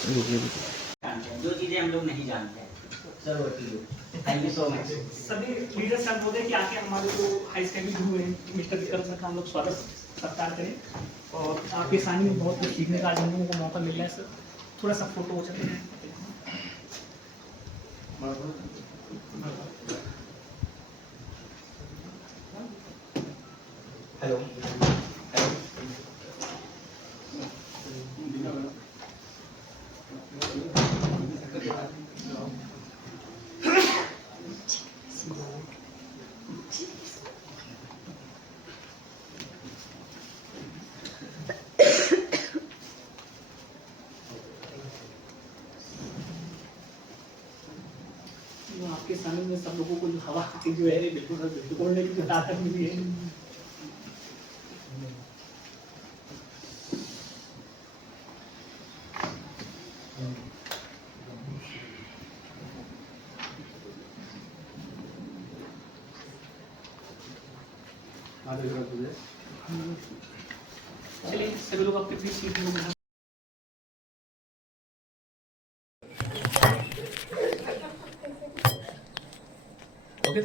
जो चीजें हम लोग नहीं जानते हैं। चलो ठीक है, थैंक यू सो मच। सभी लीडर सर बोले कि आके हमारे जो हाई सेकेंडरी गुरु हैं मिस्टर विक्रम सर का हम लोग स्वागत सत्कार करें और आपके सामने में बहुत कुछ सीखने का आज हम लोगों को मौका मिल रहा है सर। थोड़ा सा फोटो हो सकते हैं। हेलो आपके सामने में सब लोगों को जो हवा की जो है बिल्कुल बोलने की जो ताकत मिली है। चलिए सभी लोग अपने अपनी सीट में ओके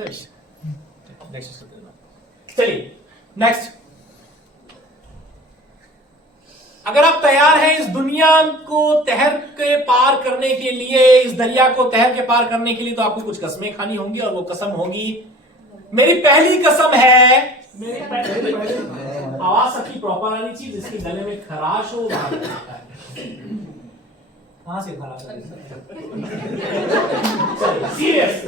चलिए नेक्स्ट। अगर आप तैयार हैं इस दुनिया को तैर के पार करने के लिए, इस दरिया को तैर के पार करने के लिए, तो आपको कुछ कसमें खानी होंगी और वो कसम होगी, मेरी पहली कसम है, आवाज सबकी प्रॉपर आनी चाहिए, जिसके गले में खराश हो कहां से खराश सीरियस।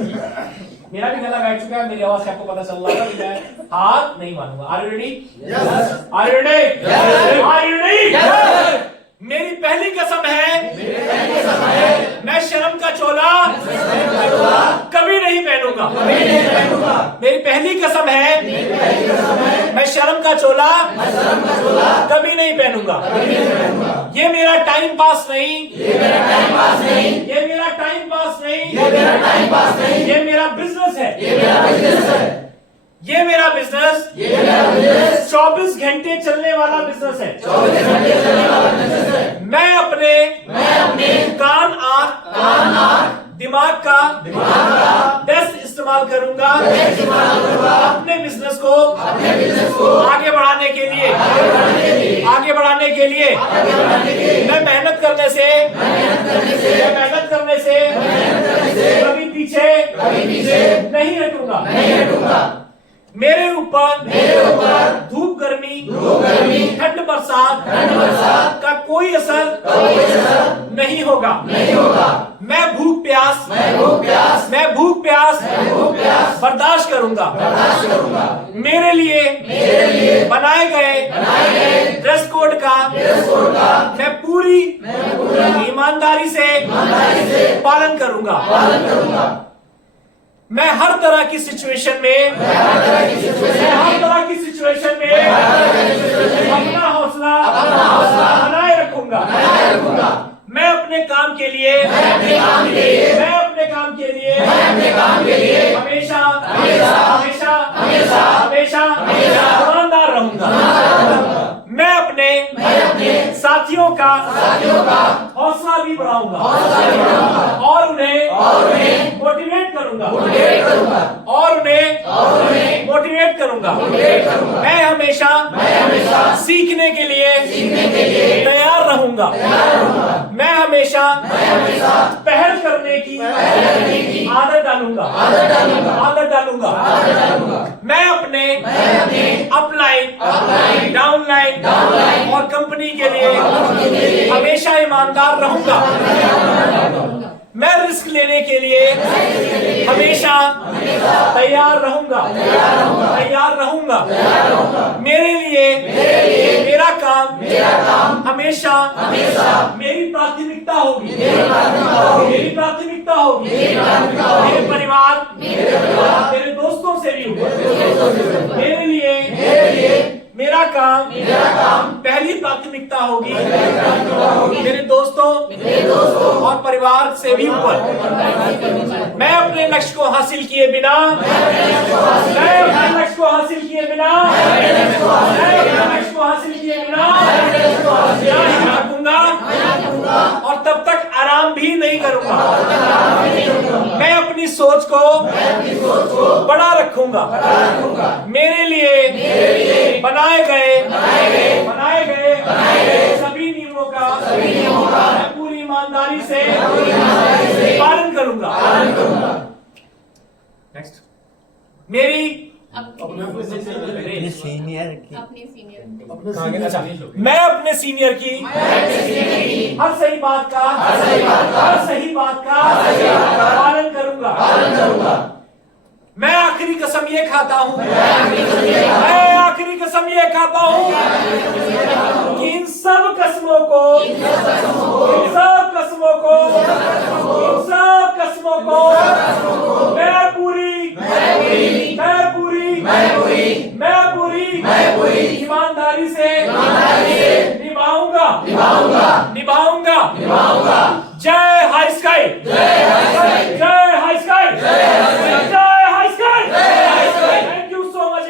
मेरा भी गला बैठ चुका है, मेरी आवाज से आपको पता चल रहा है, मैं हाथ नहीं मानूंगा। Are you ready? Yes. Are you ready? Yes. Are you ready? Yes. मेरी पहली कसम है, मैं शर्म का चोला कभी नहीं पहनूंगा। मेरी पहली कसम है, मैं शर्म का चोला कभी नहीं पहनूंगा। ये मेरा टाइम पास नहीं, ये मेरा टाइम पास नहीं, ये मेरा टाइम पास नहीं, ये मेरा टाइम पास नहीं, ये मेरा बिजनेस है, ये मेरा बिजनेस है, ये मेरा बिजनेस, ये मेरा बिजनेस 24 घंटे चलने वाला बिजनेस है, 24 घंटे चलने वाला बिजनेस है। मैं अपने कान आंख दिमाग का बेस्ट इस्तेमाल करूंगा अपने बिजनेस को आगे बढ़ाने के लिए, मैं मेहनत करने से कभी पीछे नहीं हटूंगा। मेरे ऊपर धूप गर्मी ठंड बरसात का कोई असर नहीं होगा। मैं भूख प्यास बर्दाश्त करूंगा। मेरे लिए बनाए गए ड्रेस कोड का मैं पूरी ईमानदारी से पालन करूंगा। मैं हर तरह की सिचुएशन में अपना हौसला बनाए रखूंगा। मैं अपने काम के लिए हमेशा ईमानदार रहूंगा। मैं अपने साथियों का हौसला भी बढ़ाऊंगा और उन्हें मोटिवेट करूंगा मैं हमेशा सीखने के लिए तैयार रहूंगा। मैं हमेशा पहल करने की आदत डालूंगा। मैं अपने अपलाइन डाउनलाइन और कंपनी के लिए हमेशा ईमानदार रहूंगा। मैं रिस्क लेने के लिए हमेशा तैयार रहूंगा। मेरे लिए मेरा काम हमेशा मेरी प्राथमिकता होगी। मेरे परिवार मेरे दोस्तों से भी होगी। मेरे लिए मेरा काम पहली प्राथमिकता होगी। मेरे दोस्तों और परिवार से भी ऊपर। मैं अपने लक्ष्य को हासिल किए बिना और तब तक सोच को बड़ा रखूंगा। मेरे लिए बनाए गए सभी नियमों का मैं पूरी ईमानदारी से पालन करूंगा। नेक्स्ट, मेरी अपने सीनियर की अच्छा, मैं अपने सीनियर की हर सही बात का पालन करूंगा। मैं आखिरी कसम ये खाता हूं कि इन सब कसमों को मैं पूरी ईमानदारी से निभाऊंगा। जय high sky. Thank you so much.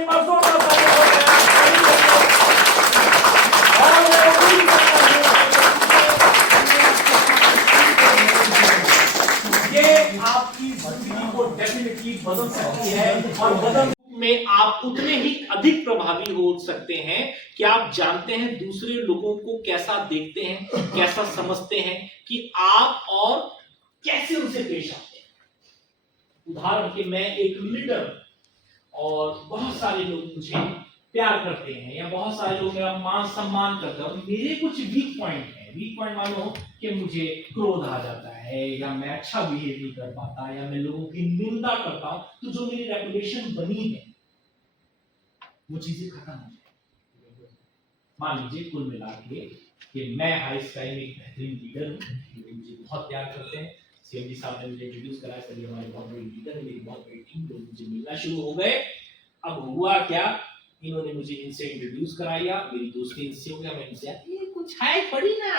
ये आपकी जिंदगी को डेफिनेटली बदल सकती है और बदल में आप उतने ही अधिक प्रभावी हो सकते हैं कि आप जानते हैं दूसरे लोगों को कैसा देखते हैं, कैसा समझते हैं, कि आप और कैसे उनसे पेश आते हैं। उदाहरण के मैं एक लीडर और बहुत सारे लोग मुझे प्यार करते हैं या बहुत सारे लोग मेरा मान सम्मान करते हैं और मेरे कुछ वीक पॉइंट है। वीक पॉइंट मानो कि मुझे क्रोध आ जाता है या मैं अच्छा बिहेव नहीं कर पाता या मैं लोगों की निंदा करता हूं, तो जो मेरी रेपुटेशन बनी है वो चीजें खत्म हो जाए। मान लीजिए कुल मिला के कि मैं हाई स्काई में एक बेहतरीन लीडर हूँ, लोग मुझे बहुत प्यार करते हैं। सीएमडी साहब ने मुझे इंट्रोड्यूस कराया, सभी हमारे बहुत बड़े लीडर है, मेरी बहुत बड़ी टीम, लोग मुझे मिलना शुरू हो गए। अब हुआ क्या, इन्होंने मुझे इनसे इंट्रोड्यूस कराया, मेरी दोस्ती इनसे हो गया। मैं इनसे ये कुछ है पड़ी ना,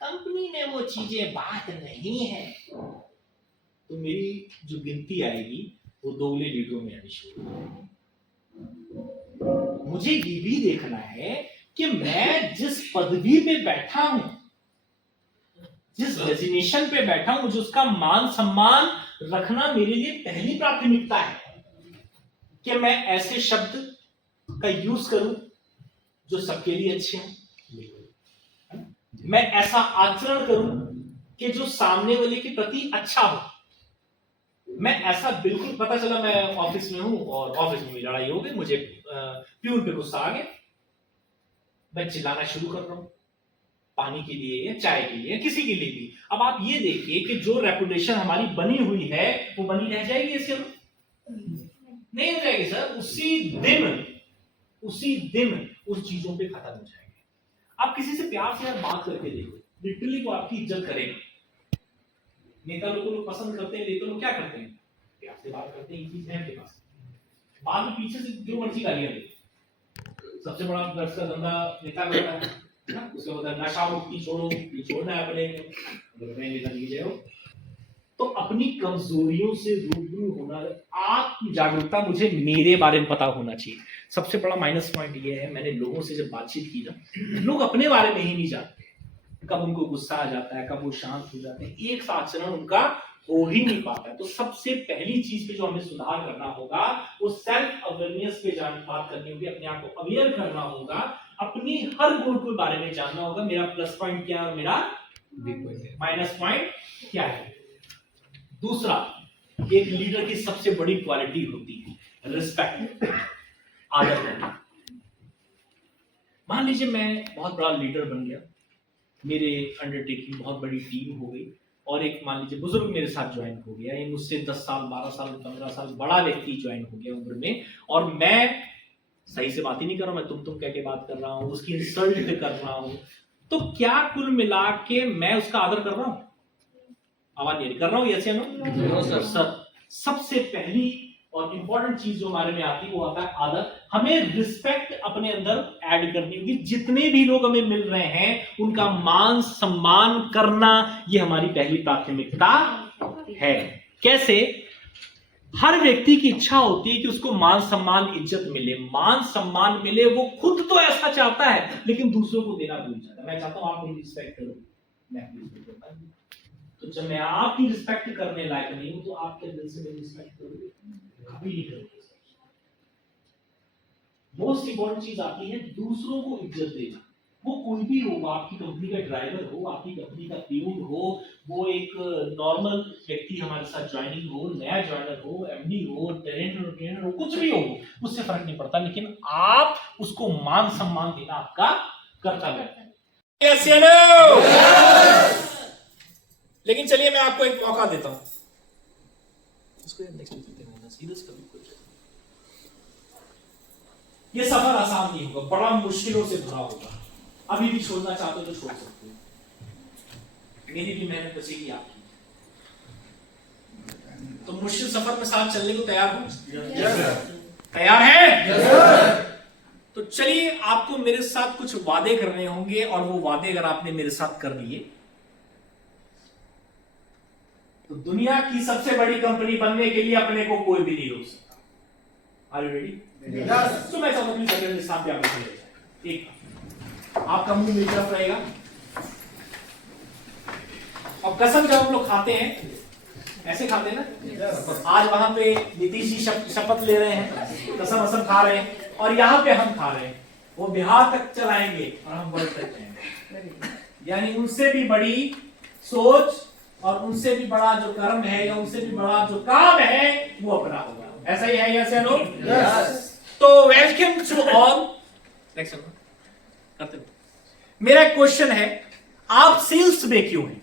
कंपनी में वो चीजें बात नहीं है। तो मेरी जो गिनती आएगी वो दोगले लीडरों में आनी शुरू हो जाएगी। मुझे ये भी देखना है कि मैं जिस पदवी पे बैठा हूं, जिस डेजिग्नेशन पे बैठा हूं, मुझे उसका मान सम्मान रखना मेरे लिए पहली प्राथमिकता है। कि मैं ऐसे शब्द का यूज करूं जो सबके लिए अच्छे हों, मैं ऐसा आचरण करूं कि जो सामने वाले के प्रति अच्छा हो। मैं ऐसा बिल्कुल, पता चला मैं ऑफिस में हूं और ऑफिस में लड़ाई हो गई, मुझे प्यून पे गुस्सा आ गया, मैं चिल्लाना शुरू कर रहा हूं पानी के लिए या चाय के लिए, किसी के लिए भी। अब आप ये देखिए कि जो रेपुटेशन हमारी बनी हुई है वो बनी रह जाएगी ऐसे? नहीं हो जाएगी सर। उसी दिन उस चीजों पे खत्म हो जाएंगे। आप किसी से प्यार से यार बात करके देखो, लिटरली वो आपकी इज्जत करेगा। नेता लोगों को पसंद करते हैं, नेता लोग क्या करते हैं, प्यार से बात करते हैं। चीज है आपके पास, बाद में पीछे से जो मर्जी गालियां दे। सबसे बड़ा दर्द का धंधा नेता करता है ना, उसके बाद नशा मुक्ति छोड़ो, ये छोड़ना है अपने, अगर मैं नेता लीजिए हो तो अपनी कमजोरियों से रूबरू होना। आत्म जागरूकता मुझे मेरे बारे में पता होना चाहिए। सबसे बड़ा माइनस पॉइंट ये है, मैंने लोगों से जब बातचीत की ना, लोग अपने बारे में ही नहीं जानते। कब उनको गुस्सा आ जाता है, कब वो शांत हो जाते हैं, एक सा आचरण उनका हो ही नहीं पाता है। तो सबसे पहली चीज पे जो हमें सुधार करना होगा वो सेल्फ अवेयरनेस पे बात करनी होगी, अपने आप को अवेयर करना होगा, अपनी हर गुण के बारे में जानना होगा। मेरा प्लस पॉइंट क्या है और मेरा माइनस पॉइंट क्या है। दूसरा, एक लीडर की सबसे बड़ी क्वालिटी होती है रिस्पेक्ट, आदर करना। मान लीजिए मैं बहुत बड़ा लीडर बन गया, मेरे अंडरटेकिंग बहुत बड़ी टीम हो गई और एक मान लीजिए बुजुर्ग मेरे साथ ज्वाइन हो गया, ये मुझसे 10 साल 12 साल 15 साल बड़ा व्यक्ति ज्वाइन हो गया उम्र में, और मैं सही से बात ही नहीं कर रहा हूं, मैं तुम कह के बात कर रहा हूं, उसकी इंसल्ट कर रहा हूं, तो क्या कुल मिला के मैं उसका आदर कर रहा हूं? आवाज नहीं कर रहा हूं, यस या नो? सर, सबसे पहली और इंपॉर्टेंट चीज जो हमारे में आती है वो आता है आदर। हमें रिस्पेक्ट अपने अंदर ऐड करनी होगी। जितने भी लोग हमें मिल रहे हैं उनका मान सम्मान करना, ये हमारी पहली प्राथमिकता है। कैसे? हर व्यक्ति की इच्छा होती है कि उसको मान सम्मान इज्जत मिले, मान सम्मान मिले। वो खुद तो ऐसा चाहता है लेकिन दूसरों को देना भूल जाता है। मैं चाहता हूं आप मेरी रिस्पेक्ट करो, मैं अपनी रिस्पेक्ट करता हूं। तो जब मैं आपकी रिस्पेक्ट करने लायक नहीं हूं तो आप क्या दिल से मेरी रिस्पेक्ट करोगे? कभी नहीं करोगे। मोस्ट इंपॉर्टेंट चीज आती है दूसरों को इज्जत देना। वो कोई भी हो, आपकी कंपनी का ड्राइवर हो, आपकी कंपनी का प्यून हो, वो एक नॉर्मल व्यक्ति हमारे साथ ज्वाइनिंग हो, नया ज्वाइनर हो, एमडी हो, ट्रेनर हो, कुछ भी हो, उससे फर्क नहीं पड़ता, लेकिन आप उसको मान सम्मान देना आपका कर्तव्य है। Yes या no? लेकिन चलिए मैं आपको एक मौका देता हूं। ये सफर आसान नहीं होगा, बड़ा मुश्किलों से भरा होगा। अभी भी छोड़ना चाहते हो तो छोड़ सकते हो, मेरी भी मेहनत बचेगी आपकी। तो मुश्किल सफर में साथ चलने को तैयार हो? तैयार है? तो चलिए आपको मेरे साथ कुछ वादे करने होंगे, और वो वादे अगर आपने मेरे साथ कर लिए तो दुनिया की सबसे बड़ी कंपनी बनने के लिए अपने को कोई भी नहीं रोक सकता। Are you ready? तो मैं चाहता हूं सेकंड स्थान पे आप खड़े हो जाए। एक, आपका मुंह मेरी तरफ रहेगा, और कसम जब हम लोग खाते हैं ऐसे खाते हैं ना, आज वहां पे नीतीश जी शपथ ले रहे हैं, कसम असम खा रहे हैं, और यहाँ पे हम खा रहे हैं। वो बिहार तक चलाएंगे और हम वर्ल्ड तक जाएंगे। यानी उनसे भी बड़ी सोच और उनसे भी बड़ा जो कर्म है या उनसे भी बड़ा जो काम है वो अपना होगा। ऐसा ही है? यस या नो? तो वेलकम टू ऑल। नेक्स्ट करते हैं। मेरा क्वेश्चन है, आप सेल्स में क्यों हैं?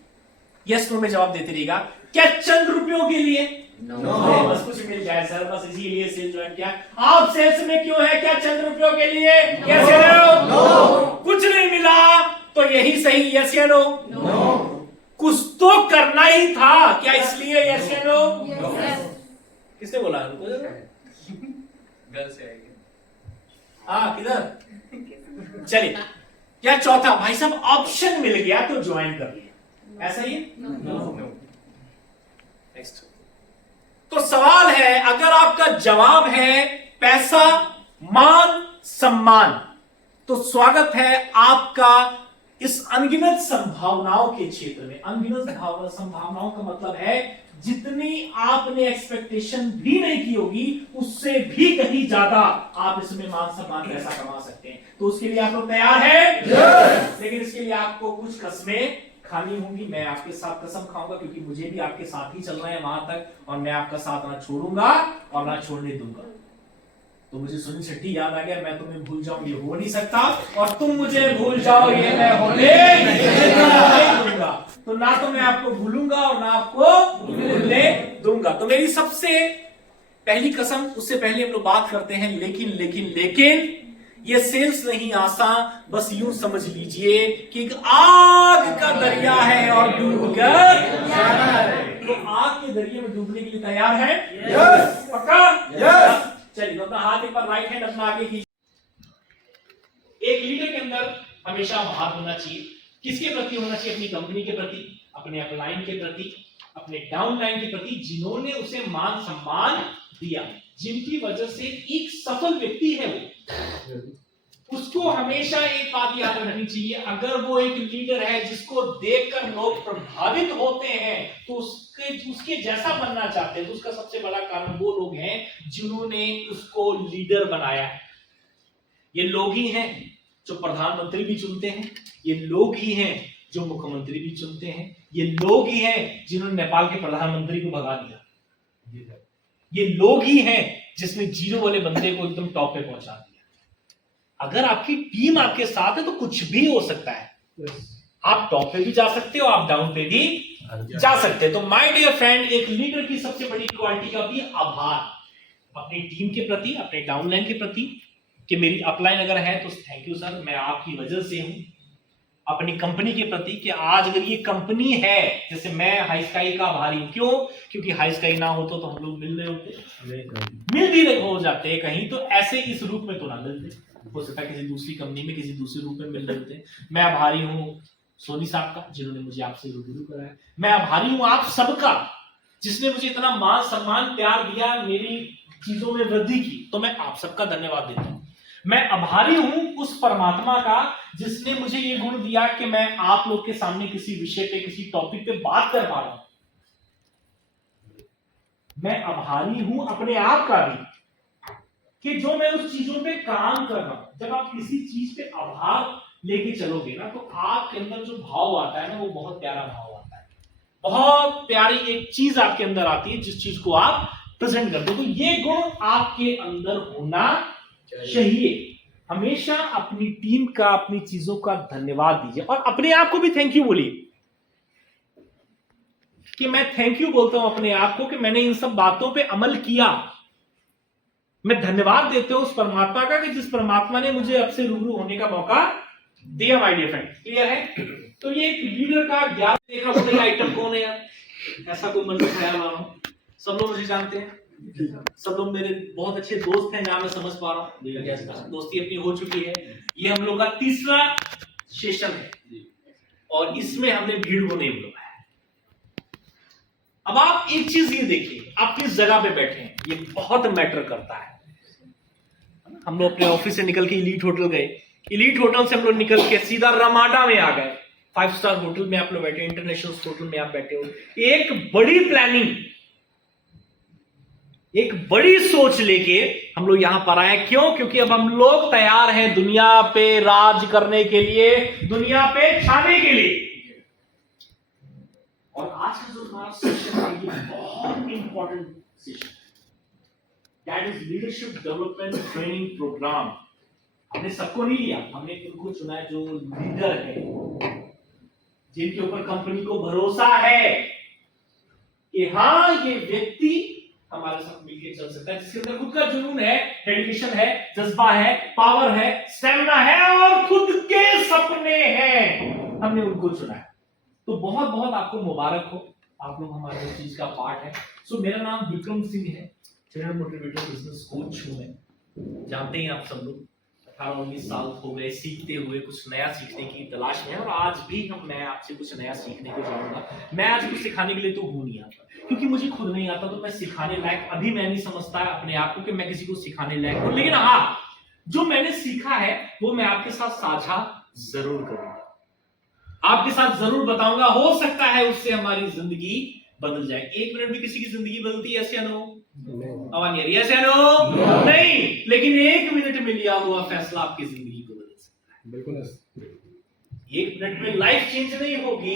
यस नो में जवाब देते रहिएगा। क्या चंद रुपयों के लिए? नो। बस कुछ मिल जाए सर, बस इसीलिए सेल्स ज्वाइन किया। आप सेल्स में क्यों है? क्या चंद रुपयों के लिए? यस या नो? कुछ नहीं मिला तो यही सही। यस या नो? कुछ तो करना ही था, क्या इसलिए? यस या नो? किसने बोला? घर से आएगी। किधर? चलिए, क्या चौथा, भाई साहब ऑप्शन मिल गया तो ज्वाइन कर लिया, ऐसा ही? नो। नेक्स्ट। तो सवाल है, अगर आपका जवाब है पैसा, मान, सम्मान, तो स्वागत है आपका इस अनगिनत संभावनाओं के क्षेत्र में। अनगिनत संभावनाओं का मतलब है जितनी आपने एक्सपेक्टेशन भी नहीं की होगी उससे भी कहीं ज्यादा आप इसमें मान सम्मान पैसा कमा सकते हैं। तो उसके लिए आप लोग तैयार हैं? लेकिन इसके लिए आपको कुछ कस्में खानी होंगी। मैं आपके साथ कसम खाऊंगा, क्योंकि मुझे भी आपके साथ ही चलना है वहां तक, और मैं आपका साथ ना छोड़ूंगा और ना छोड़ने दूंगा। तो मुझे सुनील शेट्टी याद आ गया, मैं तुम्हें भूल जाऊं ये हो नहीं सकता, और तुम मुझे भूल जाओ ये मैं होने नहीं दूंगा। तो ना तो मैं आपको भूलूंगा और ना आपको भूलने दूंगा। तो मेरी सबसे पहली कसम, उससे पहले हम लोग बात करते हैं लेकिन ये सेल्स नहीं आसान, बस यूं समझ लीजिए कि एक आग का दरिया है और डूबकर जाना है। तो आग के दरिया में डूबने के लिए तैयार है? यस। पक्का? यस। चलिए, तो अपना हाथ एक बार राइट हैंड अपना आगे कीजिए। एक लीडर के अंदर हमेशा हाथ होना चाहिए। किसके प्रति होना चाहिए? अपनी कंपनी के प्रति, अपने अपलाइन के प्रति, अपने डाउनलाइन के प्रति, जिन्होंने उसे मान सम्मान दिया, जिनकी वजह से एक सफल व्यक्ति है वो, उसको हमेशा एक बात याद रखनी चाहिए, अगर वो एक लीडर है जिसको देखकर लोग प्रभावित होते हैं तो उसके जैसा बनना चाहते हैं, तो उसका सबसे बड़ा कारण वो लोग हैं जिन्होंने उसको लीडर बनाया है। ये लोग ही हैं जो प्रधानमंत्री भी चुनते हैं, ये लोग ही हैं जो मुख्यमंत्री भी चुनते हैं, ये लोग ही हैं जिन्होंने नेपाल के प्रधानमंत्री को भगा दिया, ये लोग ही हैं जिसने जीरो वाले बंदे को एकदम टॉप पे पहुंचा दिया। अगर आपकी टीम आपके साथ है तो कुछ भी हो सकता है। आप टॉप पे भी जा सकते हो, आप डाउन पे भी जा सकते हैं। तो माय डियर फ्रेंड, एक लीडर की सबसे बड़ी क्वालिटी का भी आभार, अपनी टीम के प्रति, अपने डाउनलाइन के प्रति, कि मेरी अपलाइन अगर है तो थैंक यू सर, मैं आपकी वजह से हूं। अपनी कंपनी के प्रति कि आज अगर ये कंपनी है, जैसे मैं हाईस्काई का आभारी हूं। क्यों? क्योंकि हाईस्काई ना होता तो हम लोग मिल रहे होते, मिल भी रहे हो जाते हैं कहीं, तो ऐसे इस रूप में तो ना मिलते, हो सकता है किसी दूसरी कंपनी में किसी दूसरे रूप में मिल रहे होते। मैं आभारी हूं सोनी साहब का, जिन्होंने मुझे आपसे रूबरू कराया। मैं आभारी हूं आप सबका, जिसने मुझे इतना मान सम्मान प्यार दिया, मेरी चीजों में वृद्धि की, तो मैं आप सबका धन्यवाद देता हूं। मैं आभारी हूं उस परमात्मा का जिसने मुझे ये गुण दिया कि मैं आप लोग के सामने किसी विषय पे, किसी टॉपिक पे बात कर पा रहा हूं। मैं आभारी हूं अपने आप का भी कि जो मैं उस चीजों पे काम कर रहा हूं। जब आप किसी चीज पे आभार लेके चलोगे ना, तो आपके अंदर जो भाव आता है ना, वो बहुत प्यारा भाव आता है। बहुत प्यारी एक चीज आपके अंदर आती है, जिस चीज को आप प्रेजेंट करते हो। तो ये गुण आपके अंदर होना चाहिए। हमेशा अपनी टीम का, अपनी चीजों का धन्यवाद दीजिए और अपने आप को भी थैंक यू बोलिए कि मैं थैंक यू बोलता हूं अपने आप को कि मैंने इन सब बातों पे अमल किया। मैं धन्यवाद देते हूं उस परमात्मा का कि जिस परमात्मा ने मुझे अब से रूबरू होने का मौका दिया। माय डियर फ्रेंड, क्लियर है? तो ये एक लीडर का ज्ञान देखना पड़ेगा। आइटम कौन है यार? ऐसा कोई मन में ख्याल आ रहा हो? सब लोग मुझे जानते हैं, सब लोग मेरे बहुत अच्छे दोस्त हैं, जहां मैं समझ पा रहा हूं दोस्ती अपनी हो चुकी है। ये हम लोग का तीसरा सेशन है और इसमें हमने भीड़ को नहीं बुलाया है। अब आप एक चीज ये देखिए, आप किस जगह पे बैठे हैं, ये बहुत मैटर करता है। हम लोग अपने ऑफिस से निकल के इलीट होटल गए, इलीट होटल से हम लोग निकल के सीधा रमाडा में आ गए। 5 स्टार होटल में आप लोग बैठे, इंटरनेशनल होटल में आप बैठे हो। एक बड़ी प्लानिंग, एक बड़ी सोच लेके हम लोग यहां पर आए। क्यों? क्योंकि अब हम लोग तैयार हैं दुनिया पे राज करने के लिए, दुनिया पे छाने के लिए। और आज का जो हमारा सेशन है, ये बहुत important session, that is leadership development training programme. हमने सबको नहीं लिया, हमने उनको चुना है जो लीडर है, जिनके ऊपर कंपनी को भरोसा है कि हाँ, ये व्यक्ति हमारे साथ मिलकर चल सकता है, जिसके अंदर खुद का जुनून है, डेडिकेशन है, जज्बा है, पावर है, स्टैमिना है और खुद के सपने हैं। हमने उनको चुना है। तो बहुत बहुत आपको मुबारक हो, आप लोग हमारे इस चीज का पार्ट है। सो मेरा नाम विक्रम सिंह है, ट्रेनर मोटिवेटर बिजनेस कोच हूं मैं। जानते हैं आप सब लोग 18-19 साल हो गए सीखते हुए, कुछ नया सीखने की तलाश में, और आज भी मैं आपसे कुछ नया सीखने को जाऊंगा। मैं आज कुछ सिखाने के लिए तो हूं नहीं आता, क्योंकि मुझे खुद नहीं आता, तो मैं सिखाने लायक अभी मैं नहीं समझता अपने आप को कि मैं किसी को सिखाने लायक हूं। लेकिन हाँ, जो मैंने सीखा है वो मैं आपके साथ साझा जरूर करूंगा, आपके साथ जरूर बताऊंगा। हो सकता है उससे हमारी जिंदगी बदल जाए। 1 मिनट में किसी की जिंदगी बदलती है? ऐसे नो यस या नो? नहीं, लेकिन 1 मिनट में लिया हुआ फैसला आपकी जिंदगी को बदल सकता है। बिल्कुल। 1 मिनट में लाइफ चेंज नहीं होगी,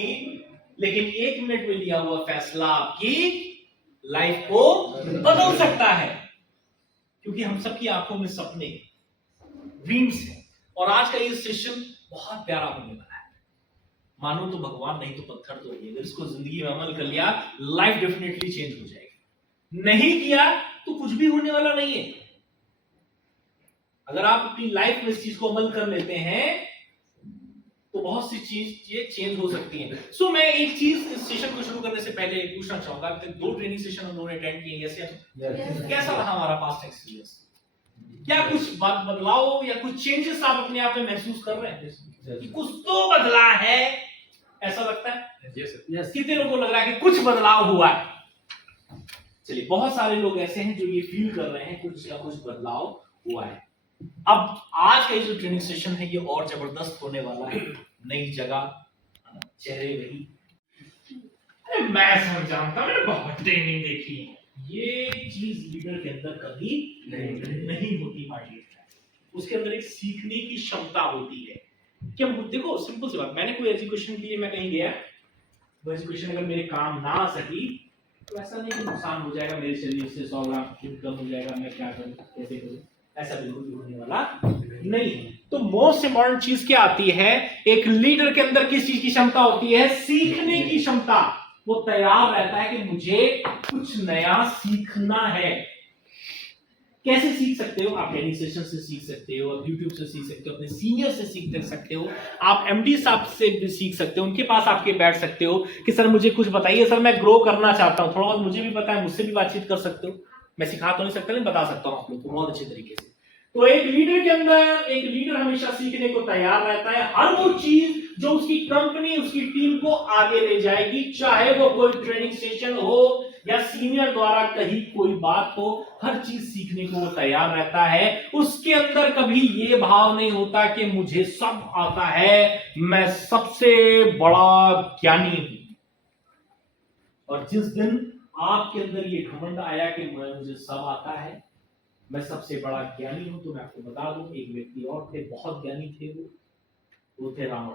लेकिन 1 मिनट में लिया हुआ फैसला आपकी लाइफ को बदल सकता है। क्योंकि हम सबकी आंखों में सपने, ड्रीम्स हैं, और आज का ये सेशन बहुत प्यारा होने वाला है। मानो तो भगवान, नहीं तो पत्थर तो है। अगर इसको जिंदगी में अमल कर लिया, लाइफ डेफिनेटली चेंज हो जाएगी। नहीं किया तो कुछ भी होने वाला नहीं है। अगर आप अपनी लाइफ में इस चीज को अमल कर लेते हैं तो बहुत सी चीजें चेंज हो सकती हैं। सो मैं एक चीज इस सेशन को शुरू करने से पहले पूछना चाहूंगा, 2 ट्रेनिंग सेशन हम लोगों ने अटेंड किए, यस? कैसा रहा हमारा पास्ट एक्सपीरियंस? क्या कुछ बदलाव या कुछ चेंजेस आप अपने आप में महसूस कर रहे हैं कि कुछ तो बदला है? ऐसा लगता है? यस। कितने लोगों को लग रहा है कि कुछ बदलाव हुआ है? चलिए, बहुत सारे लोग ऐसे हैं जो ये फील कर रहे हैं कुछ या कुछ बदलाव हुआ है। अब आज का ये जो ट्रेनिंग सेशन है, ये और जबरदस्त होने वाला है। नई जगह, चेहरे वही। अरे मैं समझ जानता हूं, मैंने बहुत ट्रेनिंग देखी है। ये चीज लीडर के अंदर कभी नहीं होती माय डियर फ्रेंड। उसके अंदर एक सीखने की क्षमता होती है। क्या देखो, सिंपल सी बात, मैंने कोई एजुकेशन के लिए मैं कहीं गया, वो एजुकेशन अगर मेरे काम ना आ सकी तो ऐसा नहीं कि नुकसान हो जाएगा मेरे शरीर से, 100 लाख कम हो जाएगा, मैं क्या करूं, कैसे करूं, ऐसा बिल्कुल भी होने वाला नहीं है। तो मोस्ट इंपॉर्टेंट चीज क्या आती है? एक लीडर के अंदर किस चीज की क्षमता होती है? सीखने की क्षमता। वो तैयार रहता है कि मुझे कुछ नया सीखना है। कैसे सीख सकते हो? आप ट्रेनिंग सेशन से सीख सकते हो, आप यूट्यूब से सीख सकते हो, अपने सीनियर से सीख सकते हो, आप एमडी साहब से भी सीख सकते हो, उनके पास आपके बैठ सकते हो कि सर मुझे कुछ बताइए, सर मैं ग्रो करना चाहता हूँ, थोड़ा बहुत मुझे भी पता है, मुझसे भी बातचीत कर सकते हो। मैं सिखा तो नहीं सकता, लेकिन बता सकता हूँ आप लोग को बहुत अच्छे तरीके से। तो एक लीडर के अंदर, एक लीडर हमेशा सीखने को तैयार रहता है। हर वो चीज जो उसकी कंपनी, उसकी टीम को आगे ले जाएगी, चाहे वो कोई ट्रेनिंग सेशन हो, या सीनियर द्वारा कही कोई बात हो, हर चीज सीखने को वो तैयार रहता है। उसके अंदर कभी ये भाव नहीं होता कि मुझे सब आता है, मैं सबसे बड़ा ज्ञानी हूं। और जिस दिन आपके अंदर ये घमंड आया कि मुझे सब आता है, मैं सबसे बड़ा ज्ञानी हूं, तो मैं आपको बता दूं, एक व्यक्ति और थे, बहुत ज्ञानी थे, वो थे रावण।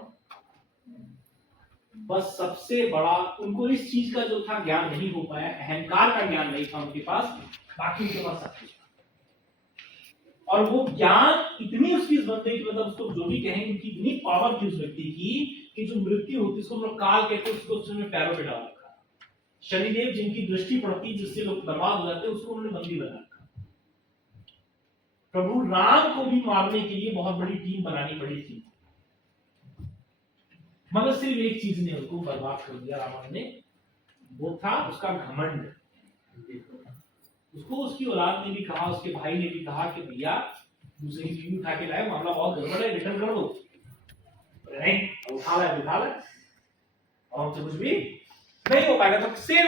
बस सबसे बड़ा उनको इस चीज का जो था ज्ञान नहीं हो पाया, अहंकार का ज्ञान नहीं था उनके पास, बाकी उनके पास सब कुछ था। और वो ज्ञान इतनी उसकी इस बंदे की, मतलब उसको जो भी कहें, उनकी इतनी पावर थी उस व्यक्ति की कि जो मृत्यु होती उसको हम लोग काल कहते हैं, उसको उसने पैरों पे डाल रखा। शनिदेव जिनकी दृष्टि पड़ती जिससे लोग बर्बाद हो जाते, उसको उन्होंने बंदी बना रखा। प्रभु राम को भी मारने के लिए बहुत बड़ी टीम बनानी पड़ी थी, मगर सिर्फ एक चीज ने उनको बर्बाद कर दिया रावण ने, वो था उसका घमंड। उसको उसकी औलाद ने भी कहा, उसके भाई ने भी कहा कि भैया दूसरी बीवी उठा के लाए, मामला बहुत गड़बड़ है, रिटर्न कर दो। नहीं, उठा लाए, और हमसे कुछ भी नहीं हो पाएगा। तो सेम